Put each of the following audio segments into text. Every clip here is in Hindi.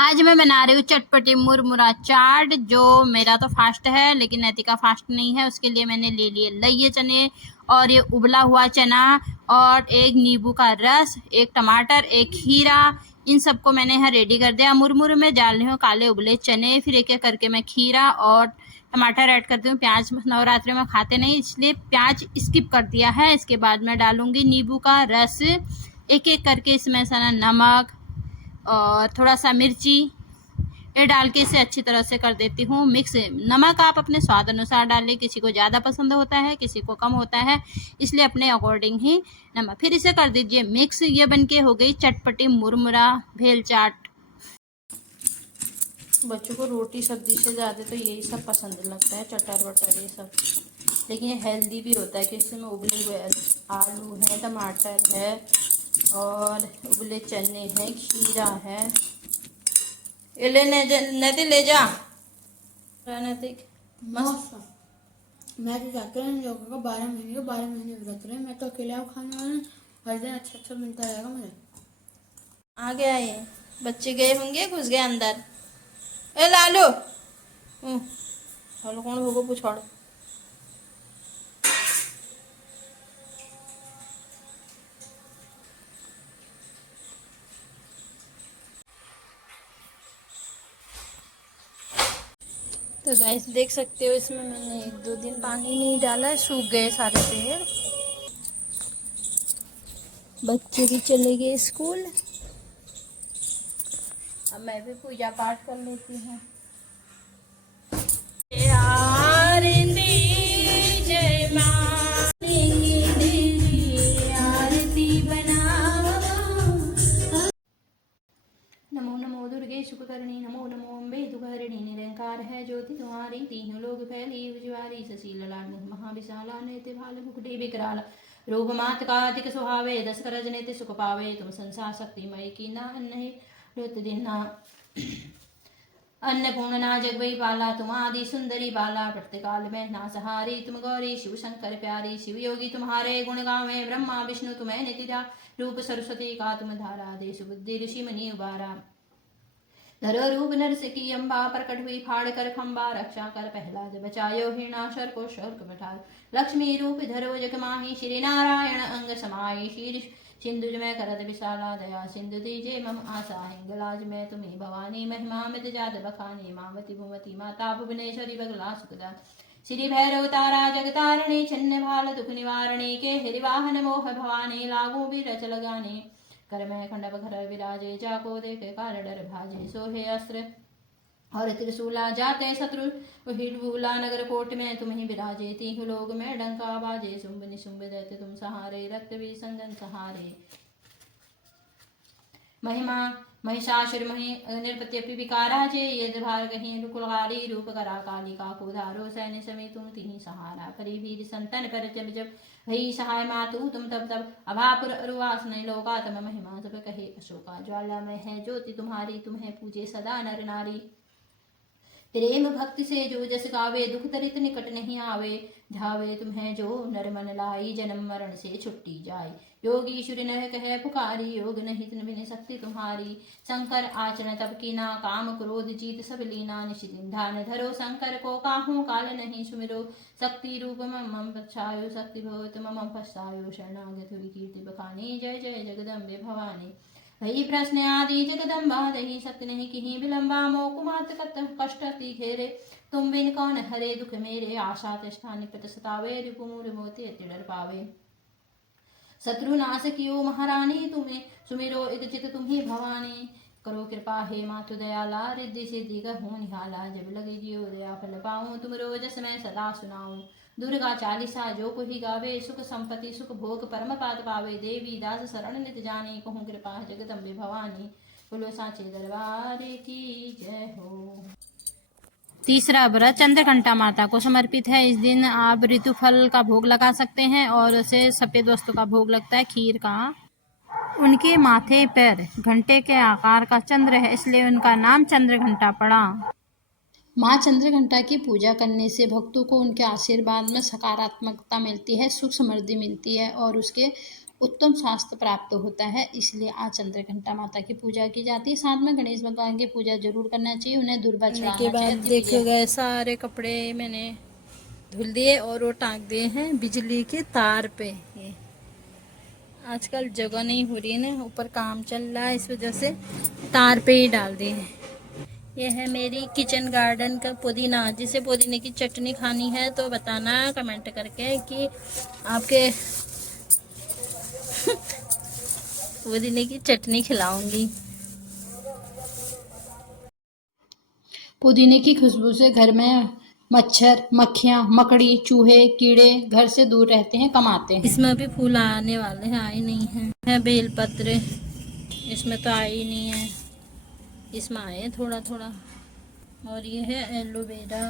आज मैं बना रही हूँ चटपटी मुरमुरा चाट। जो मेरा तो फास्ट है लेकिन नैतिका फास्ट नहीं है, उसके लिए मैंने ले लिए लइये चने और ये उबला हुआ चना और एक नींबू का रस, एक टमाटर, एक खीरा। इन सबको मैंने यहाँ रेडी कर दिया। मुरमुरे में डाल रही हूँ काले उबले चने, फिर एक एक करके मैं खीरा और टमाटर ऐड करती हूँ। प्याज नवरात्रि में खाते नहीं इसलिए प्याज स्किप कर दिया है। इसके बाद मैं डालूंगी नींबू का रस, एक एक करके इसमें सारा नमक और थोड़ा सा मिर्ची ये डाल के इसे अच्छी तरह से कर देती हूँ मिक्स। नमक आप अपने स्वाद अनुसार डालें, किसी को ज़्यादा पसंद होता है किसी को कम होता है, इसलिए अपने अकॉर्डिंग ही नमक। फिर इसे कर दीजिए मिक्स। ये बनके हो गई चटपटी मुरमुरा भेल चाट। बच्चों को रोटी सब्जी से ज़्यादा तो यही सब पसंद लगता है, चटर वटर ये सब। लेकिन ये हेल्दी भी होता है कि इसमें उबले हुए आलू है, टमाटर है और उबले चने हैं, खीरा है। ये ले नैतिक ले जा नैतिक मस्त। मैं तो जाते हैं लोगों का 12 महीने व्रत रहे। मैं तो अकेले आप खाने वाला हर दिन अच्छा अच्छा मिलता रहेगा मुझे। आ गया ये, बच्चे गए होंगे, घुस गए अंदर। ए लालू हेलो कौन होगा पूछोड़। तो गाइस देख सकते हो इसमें मैंने 1-2 दिन पानी नहीं डाला, सूख गए सारे पेड़। बच्चे भी चले गए स्कूल। अब मैं भी पूजा पाठ कर लेती हूँ। जय माँ आरती बनाओ। नमो नमो दुर्गे सुखकर्णी, नमो नमो अम्बे दुखहरिणी। निरंकार है ज्योति तुम्हारी, तीनों लोग फैली उज्ज्वारी। ससील लाल मुख महाविशाला, नेति भाल मुकुटे विकराल। रूप मात का अधिक सुहावे, दस करज नेति सुख पावे। तुम संसार शक्तिमय की ना नहीं रुत दिना। अन्नपूर्णा जगवई पाला, तुम आदि सुंदरी बाला। प्रत्यकाल में ना सहारी, तुम गौरी शिव शंकर प्यारी। शिव योगी तुम्हारे गुण गावे, ब्रह्मा विष्णु तुम्हें नितिदा। रूप सरस्वती का तुम धारा, देश बुद्धि ऋषि मुनि उबारा। धरो रूप नरस की अम्बा, प्रकट हुई फाड़ कर खम्बा। रक्षा कर प्रहलाद बचायो, हिरणाक्षर को शर्क बैठायो। लक्ष्मी रूप धरो जग माही, श्री नारायण अंग समाई। शीर्ष सिंधुज में करत विशाला, दया सिंधु दीजे मम आशा। हिंगलाज में तुम्हें भवानी, महिमा मित जात बखानी। मामति भूमति माता भुवनेश्वरी, बगला सुखदा। श्री भैरव तारा जगतारणी, छिन्न भाल दुख निवारणी। के हरिवाहन मोह भवानी, लागू भी रच लगाने। कर में खंडव घर विराजे, जाको देखे काल डर भाजे। सोहे अस्त्र और त्रिशूला, जाते शत्रु हिडबूला। नगर कोट में तुम ही विराजे, तीह लोग में डंका बाजे। शुंभ निशुंभ दैत्य तुम सहारे, रक्त भी संजन सहारे। महिमा महिषासुर मही निरपत्यपि विकारा जे। यद भार कहीं कुलगारी, रूप करा काली का कुधारो। सैन्य समेत तुम तिहि सहारा, परि वीर संतन पर जब जब भई सहाय मातु तुम तब तब। अभापुर अरुवास नहीं लोका, तम महिमा सब कहे अशोका। ज्वाला में है ज्योति तुम्हारी, तुम्हें पूजे सदा नर नारी। प्रेम भक्ति से जो जस गावे, दुख तरित निकट नहीं आवे। ध्यावे तुम्हें जो नर मन लाई, जन्म मरण से छुट्टी जाए। योगीश्वरी नह कहे पुकारी, योग नहीं तिन बिन शक्ति तुम्हारी। शंकर आचरण तब कीना, काम क्रोध जीत सब लीना। निशिदिन ध्यान धरो शंकर को, काहू काल नहीं सुमिरो। शक्ति रूप मम पछायो, शक्ति भवत मम पछतायो। शरणागत हुई कीर्ति बखानी, जय जय जगदम्बे भवानी। भई प्रश्न आदि जगदम्बा, दही सत्य नहीं किही विलंबा। मोकुमात कष्ट ती घेरे, तुम बिन कौन हरे दुख मेरे। आशा तिष्ठा निपट सतावे, रिपुमुर मोते डर पावे। शत्रु नाश कियो महारानी, तुम्हें सुमिरो एक चित तुम्ही भवानी। करो कृपा हे मातु दयाला, रिद्धि सिद्धि कहो निहाला। जब लगे जियो दया फल पाऊँ, तुम रोजस मैं सदा सुनाऊँ। दुर्गा चालीसा जो कोई गावे, सुख संपत्ति सुख भोग परम पाद पावे। देवी दास शरण नित जाने, कहूँ कृपा जगदम्बे भवानी। बोलो साचे दरबार की जय हो। तीसरा व्रत चंद्रघंटा माता को समर्पित है। इस दिन आप ऋतुफल का भोग लगा सकते हैं और उसे सफेद वस्तु का भोग लगता है, खीर का। उनके माथे पर घंटे के आकार का चंद्र है, इसलिए उनका नाम चंद्रघंटा पड़ा। माँ चंद्रघंटा की पूजा करने से भक्तों को उनके आशीर्वाद में सकारात्मकता मिलती है, सुख समृद्धि मिलती है और उसके उत्तम स्वास्थ्य प्राप्त होता है। इसलिए आज चंद्रघंटा माता की पूजा की जाती है। साथ में गणेश भगवान की पूजा जरूर करना चाहिए, उन्हें दूर्वा चढ़ाना चाहिए। देखो गए सारे कपड़े मैंने धुल दिए और वो टांग दिए हैं बिजली के तार पे। ये आजकल जगह नहीं हो रही है ना, ऊपर काम चल रहा है, इस वजह से तार पे ही डाल दिए हैं। ये है मेरी किचन गार्डन का पुदीना। जिसे पुदीने की चटनी खानी है तो बताना कमेंट करके कि आपके पुदीने की चटनी खिलाऊंगी। पुदीने की खुशबू से घर में मच्छर, मक्खियाँ, मकड़ी, चूहे, कीड़े घर से दूर रहते हैं, कम आते हैं। इसमें भी फूल आने वाले हैं, आए नहीं हैं। है बेलपत्र, इसमें तो आए ही नहीं है, इसमें आए थोड़ा थोड़ा। और ये है एलोवेरा,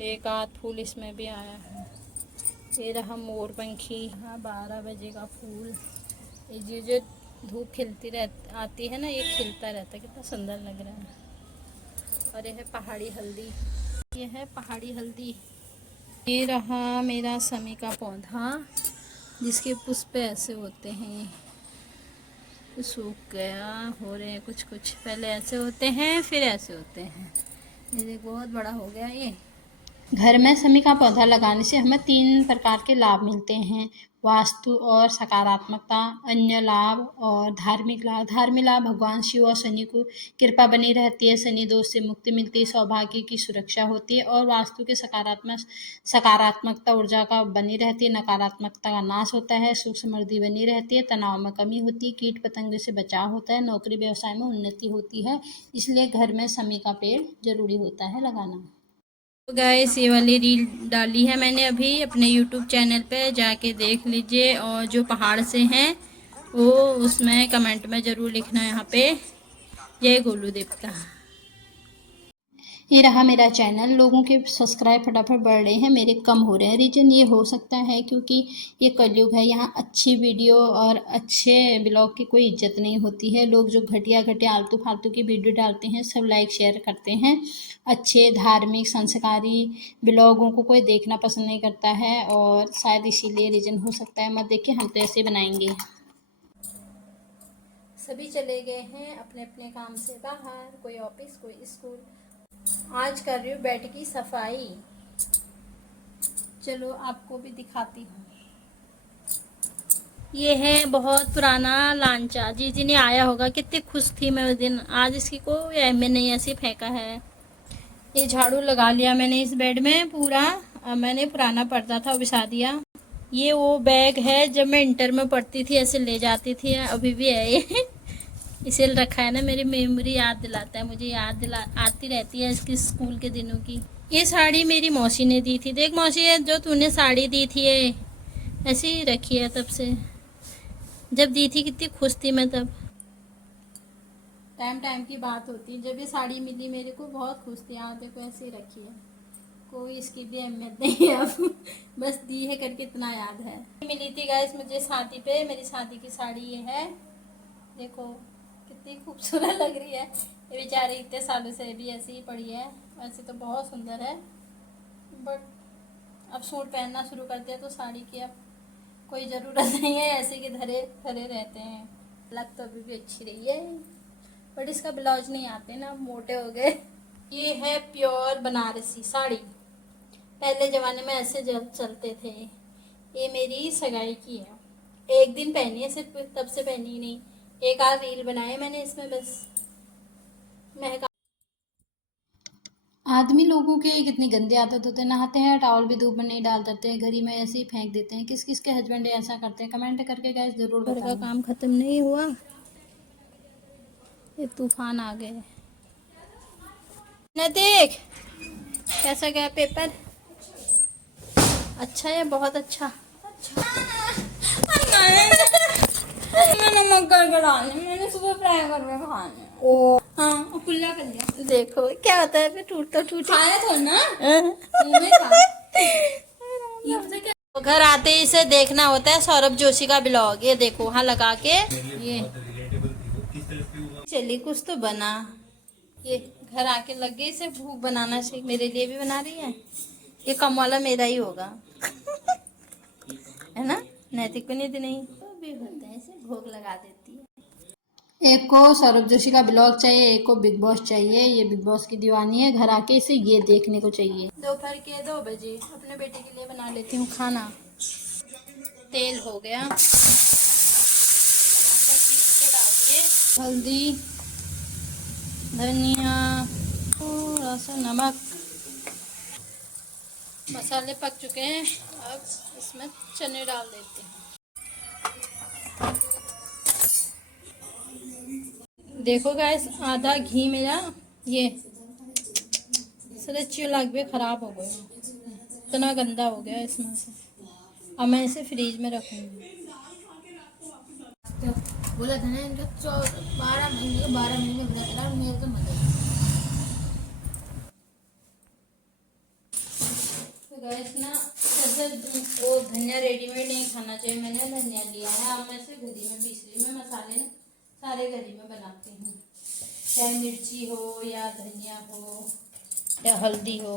एक आध फूल इसमें भी आया है। ये रहा मोरपंखी, हाँ 12 बजे का फूल। ये जो धूप खिलती आती है ना, ये खिलता रहता है, कितना सुंदर लग रहा है। और ये है पहाड़ी हल्दी, ये है पहाड़ी हल्दी। ये रहा मेरा समी का पौधा, जिसके पुष्प ऐसे होते हैं, सूख गया, हो रहे हैं कुछ कुछ। पहले ऐसे होते हैं, फिर ऐसे होते हैं। ये देखो बहुत बड़ा हो गया ये। घर में समी का पौधा लगाने से हमें 3 प्रकार के लाभ मिलते हैं: वास्तु और सकारात्मकता, अन्य लाभ और धार्मिक लाभ। धार्मिक लाभ, भगवान शिव और शनि को कृपा बनी रहती है, शनि दोष से मुक्ति मिलती है, सौभाग्य की सुरक्षा होती है। और वास्तु के सकारात्मकता ऊर्जा का बनी रहती है, नकारात्मकता का नाश होता है, सुख समृद्धि बनी रहती है, तनाव में कमी होती है, कीट पतंग से बचाव होता है, नौकरी व्यवसाय में उन्नति होती है। इसलिए घर में समी का पेड़ जरूरी होता है लगाना। तो गाइस, ये वाली रील डाली है मैंने अभी अपने YouTube चैनल पे, जाके देख लीजिए। और जो पहाड़ से हैं वो उसमें कमेंट में ज़रूर लिखना, यहाँ पे जय गोलू देवता। ये रहा मेरा चैनल। लोगों के सब्सक्राइब फटाफट बढ़ रहे हैं, मेरे कम हो रहे हैं। रीजन ये हो सकता है क्योंकि ये कलयुग है, यहाँ अच्छी वीडियो और अच्छे ब्लॉग की कोई इज्जत नहीं होती है। लोग जो घटिया आलतू फालतू की वीडियो डालते हैं, सब लाइक शेयर करते हैं। अच्छे धार्मिक संस्कारी ब्लॉगों को कोई देखना पसंद नहीं करता है, और शायद इसीलिए रीजन हो सकता है। मत देखिए, हम तो ऐसे बनाएंगे। सभी चले गए हैं अपने अपने काम से बाहर, कोई ऑफिस, कोई स्कूल। आज कर रही हूँ बेड की सफाई। चलो आपको भी दिखाती हूँ। ये है बहुत पुराना लांचा, जीजी ने आया होगा, कितनी खुश थी मैं उस दिन। आज इसकी कोई अहमियत नहीं, ऐसे फेंका है। ये झाड़ू लगा लिया मैंने इस बेड में पूरा। मैंने पुराना पर्दा था वो बिछा दिया। ये वो बैग है, जब मैं इंटर में पढ़ती थी ऐसे ले जाती थी, अभी भी है ये। इसे रखा है ना, मेरी मेमोरी याद दिलाता है मुझे, आती रहती है इसकी स्कूल के दिनों की। ये साड़ी मेरी मौसी ने दी थी। देख मौसी, ये जो तूने साड़ी दी थी ये ऐसे ही रखी है तब से। जब दी थी कितनी खुश थी मैं तब। टाइम की बात होती है, जब ये साड़ी मिली मेरे को बहुत खुश थी। यहाँ देखो ऐसे ही रखी है, कोई इसकी भी अहमियत नहीं है अब। बस दी है करके इतना याद है। मिली थी गाइस मुझे शादी पे, मेरी शादी की साड़ी ये है। देखो कितनी खूबसूरत लग रही है। ये बेचारी इतने सालों से भी ऐसी ही पड़ी है। वैसे तो बहुत सुंदर है, बट अब सूट पहनना शुरू कर दिया तो साड़ी की अब कोई ज़रूरत नहीं है, ऐसे के धरे धरे रहते हैं। लग तो अभी भी अच्छी रही है, बट इसका ब्लाउज नहीं आते ना, मोटे हो गए। ये है प्योर बनारसी साड़ी, पहले ज़माने में ऐसे चलते थे। ये मेरी सगाई की है, एक दिन पहनी है सिर्फ, तब से पहनी नहीं। एक आध रील बनाए मैंने इसमें, बस महका। आदमी लोगों के कितनी गंदी आदत होते हैं, नहाते हैं टॉवल भी धूप में नहीं डाल देते हैं, घर ही में ऐसे ही फेंक देते हैं। किस किस के हस्बैंड ऐसा करते हैं, कमेंट करके गाइस जरूर बताना। घर का काम खत्म नहीं हुआ, ये तूफान आ गए न। देख कैसा गया पेपर, अच्छा है, बहुत अच्छा। नमक कर डालने, मैंने सुबह फ्राई करके खाने। ओ हाँ, कुल्ला कर दिया। देखो क्या होता है, फिर टूट खाया तो ना। तो घर आते ही इसे देखना होता है सौरभ जोशी का ब्लॉग। ये देखो वहाँ लगा के, ये चलिए कुछ तो बना। ये घर आके लग गई, इसे भूख बनाना सीख। मेरे लिए भी बना रही है, ये कम वाला मेरा ही होगा। है ना, नैतिक को नहीं नहीं भी होता है, ऐसे भोग लगा देती है। एक को सौरभ जोशी का ब्लॉग चाहिए, एक को बिग बॉस चाहिए। ये बिग बॉस की दीवानी है, घर आके इसे ये देखने को चाहिए। दोपहर के 2 बजे अपने बेटे के लिए बना लेती हूँ खाना। तेल हो गया, टमाटर पीस के डाल दिए, हल्दी, धनिया, थोड़ा सा नमक। मसाले पक चुके हैं, अब इसमें चने डाल देते हैं। देखो गाइस, आधा घी मेरा ये सरे लाग भी खराब हो गया, इतना गंदा हो गया इसमें से। अब मैं इसे फ्रीज में रखूंगी। तो बोला था ना इनका 12 महीने व्रत रहा, मेरे तो मदद। तो गैस ना जैसे वो धनिया रेडीमेड नहीं खाना चाहिए, मैंने धनिया लिया है। अब मैं इसे घरी में पीस रही हूँ। मैं मसाले ना सारे घरी में बनाती हूँ, चाहे मिर्ची हो या धनिया हो या हल्दी हो।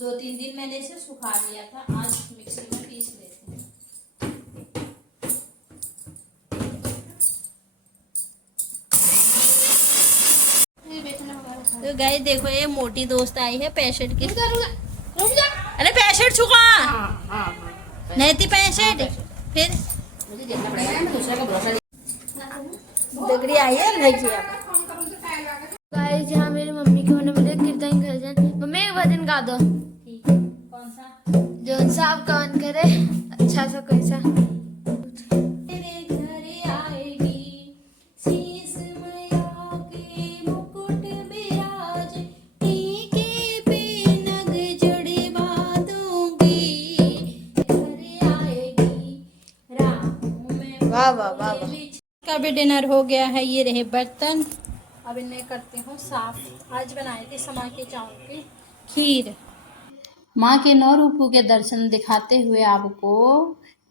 2-3 दिन मैंने इसे सुखा लिया था, आज मिक्सी में पीस लेती हूँ। तो गाइस देखो, ये मोटी दोस्त आई है 65 की। रुक जा। अरे 65 छुका नहीं थी 65, फिर मुझे देखना पड़ेगा ना, मैं दूसरे का भरोसा दगड़ी आई है लड़की। गाइस यहाँ मेरी मम्मी के होने वाले कीर्तन कर जाए। मम्मी एक भजन गा दो। ठीक है, कौन सा? जो सा आप कान करे, अच्छा सा कैसा। तेरे घर आएगी शीस मैया के मुकुट बिराज, टीके पे नग जड़वा दूंगी। घर आएगी राहों में। वाह वाह वाह वाह। का भी डिनर हो गया है। ये रहे बर्तन, अब इन्हें करती हूँ साफ। आज बनाई थी समा के चावल की खीर। माँ के 9 रूपों के दर्शन दिखाते हुए आपको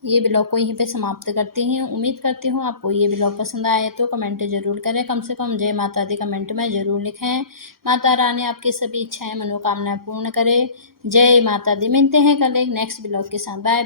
ये ब्लॉग को यहीं पे समाप्त करती हूँ। उम्मीद करती हूँ आपको ये ब्लॉग पसंद आए तो कमेंट जरूर करें, कम से कम जय माता दी कमेंट में जरूर लिखें। माता रानी आपकी सभी इच्छाएं मनोकामनाएं पूर्ण करे। जय माता दी। मिलते हैं कल एक नेक्स्ट ब्लॉग के साथ। बाय।